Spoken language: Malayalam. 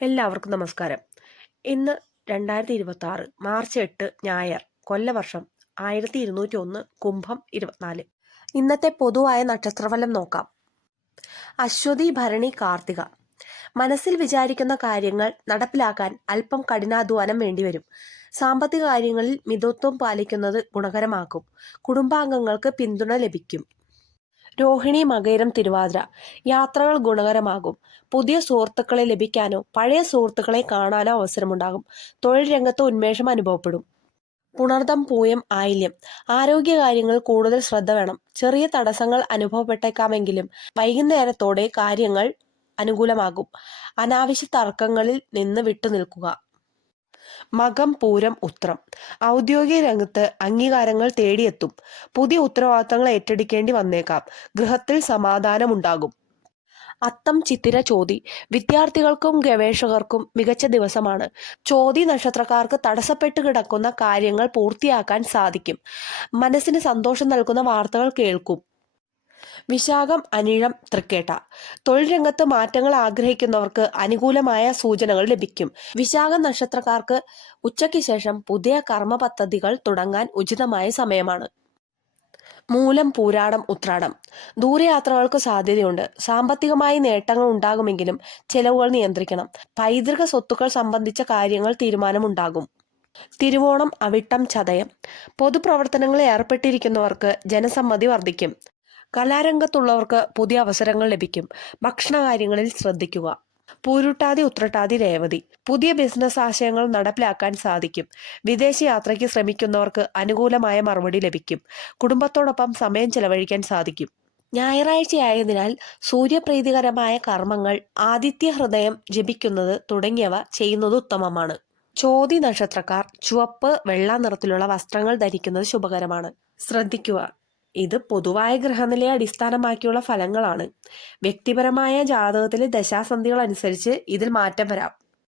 എല്ലാവർക്കും നമസ്കാരം. ഇന്ന് 2026 മാർച്ച് 8 ഞായർ, കൊല്ലവർഷം 1201 കുംഭം 24. ഇന്നത്തെ പൊതുവായ നക്ഷത്രഫലം നോക്കാം. അശ്വതി, ഭരണി, കാർത്തിക. മനസ്സിൽ വിചാരിക്കുന്ന കാര്യങ്ങൾ നടപ്പിലാക്കാൻ അല്പം കഠിനാധ്വാനം വേണ്ടിവരും. സാമ്പത്തിക കാര്യങ്ങളിൽ മിതത്വം പാലിക്കുന്നത് ഗുണകരമാക്കും. കുടുംബാംഗങ്ങൾക്ക് പിന്തുണ ലഭിക്കും. രോഹിണി, മകയിരം, തിരുവാതിര. യാത്രകൾ ഗുണകരമാകും. പുതിയ സുഹൃത്തുക്കളെ ലഭിക്കാനോ പഴയ സുഹൃത്തുക്കളെ കാണാനോ അവസരമുണ്ടാകും. തൊഴിൽ രംഗത്ത് ഉന്മേഷം അനുഭവപ്പെടും. പുണർദം, പൂയം, ആയില്യം. ആരോഗ്യകാര്യങ്ങൾ കൂടുതൽ ശ്രദ്ധ വേണം. ചെറിയ തടസ്സങ്ങൾ അനുഭവപ്പെട്ടേക്കാമെങ്കിലും വൈകുന്നേരത്തോടെ കാര്യങ്ങൾ അനുകൂലമാകും. അനാവശ്യ തർക്കങ്ങളിൽ നിന്ന് വിട്ടുനിൽക്കുക. മകം, പൂരം, ഉത്രം. ഔദ്യോഗിക രംഗത്ത് അംഗീകാരങ്ങൾ തേടിയെത്തും. പുതിയ ഉത്തരവാദിത്തങ്ങൾ ഏറ്റെടുക്കേണ്ടി വന്നേക്കാം. ഗൃഹത്തിൽ സമാധാനമുണ്ടാകും. അത്തം, ചിത്തിര, ചോതി. വിദ്യാർത്ഥികൾക്കും ഗവേഷകർക്കും മികച്ച ദിവസമാണ്. ചോതി നക്ഷത്രക്കാർക്ക് തടസ്സപ്പെട്ട് കിടക്കുന്ന കാര്യങ്ങൾ പൂർത്തിയാക്കാൻ സാധിക്കും. മനസ്സിന് സന്തോഷം നൽകുന്ന വാർത്തകൾ കേൾക്കും. വിശാഖം, അനിഴം, തൃക്കേട്ട. തൊഴിൽ രംഗത്ത് മാറ്റങ്ങൾ ആഗ്രഹിക്കുന്നവർക്ക് അനുകൂലമായ സൂചനകൾ ലഭിക്കും. വിശാഖം നക്ഷത്രക്കാർക്ക് ഉച്ചയ്ക്ക് ശേഷം പുതിയ കർമ്മ പദ്ധതികൾ തുടങ്ങാൻ ഉചിതമായ സമയമാണ്. മൂലം, പൂരാടം, ഉത്രാടം. ദൂരയാത്രകൾക്ക് സാധ്യതയുണ്ട്. സാമ്പത്തികമായി നേട്ടങ്ങൾ ഉണ്ടാകുമെങ്കിലും ചെലവുകൾ നിയന്ത്രിക്കണം. പൈതൃക സ്വത്തുക്കൾ സംബന്ധിച്ച കാര്യങ്ങൾ തീരുമാനമുണ്ടാകും. തിരുവോണം, അവിട്ടം, ചതയം. പൊതുപ്രവർത്തനങ്ങളിൽ ഏർപ്പെട്ടിരിക്കുന്നവർക്ക് ജനസമ്മതി വർദ്ധിക്കും. കലാരംഗത്തുള്ളവർക്ക് പുതിയ അവസരങ്ങൾ ലഭിക്കും. ഭക്ഷണകാര്യങ്ങളിൽ ശ്രദ്ധിക്കുക. പൂരുട്ടാതി, ഉത്രട്ടാതി, രേവതി. പുതിയ ബിസിനസ് ആശയങ്ങൾ നടപ്പിലാക്കാൻ സാധിക്കും. വിദേശ യാത്രയ്ക്ക് ശ്രമിക്കുന്നവർക്ക് അനുകൂലമായ മറുപടി ലഭിക്കും. കുടുംബത്തോടൊപ്പം സമയം ചെലവഴിക്കാൻ സാധിക്കും. ഞായറാഴ്ചയായതിനാൽ സൂര്യപ്രീതികരമായ കർമ്മങ്ങൾ, ആദിത്യ ഹൃദയം ജപിക്കുന്നത് തുടങ്ങിയവ ചെയ്യുന്നത് ഉത്തമമാണ്. ചോതി നക്ഷത്രക്കാർ ചുവപ്പ്, വെള്ള നിറത്തിലുള്ള വസ്ത്രങ്ങൾ ധരിക്കുന്നത് ശുഭകരമാണ്. ശ്രദ്ധിക്കുക, ഇത് പൊതുവായ ഗ്രഹനിലയെ അടിസ്ഥാനമാക്കിയുള്ള ഫലങ്ങളാണ്. വ്യക്തിപരമായ ജാതകത്തിലെ ദശാസന്ധികൾ അനുസരിച്ച് ഇതിൽ മാറ്റം വരാം.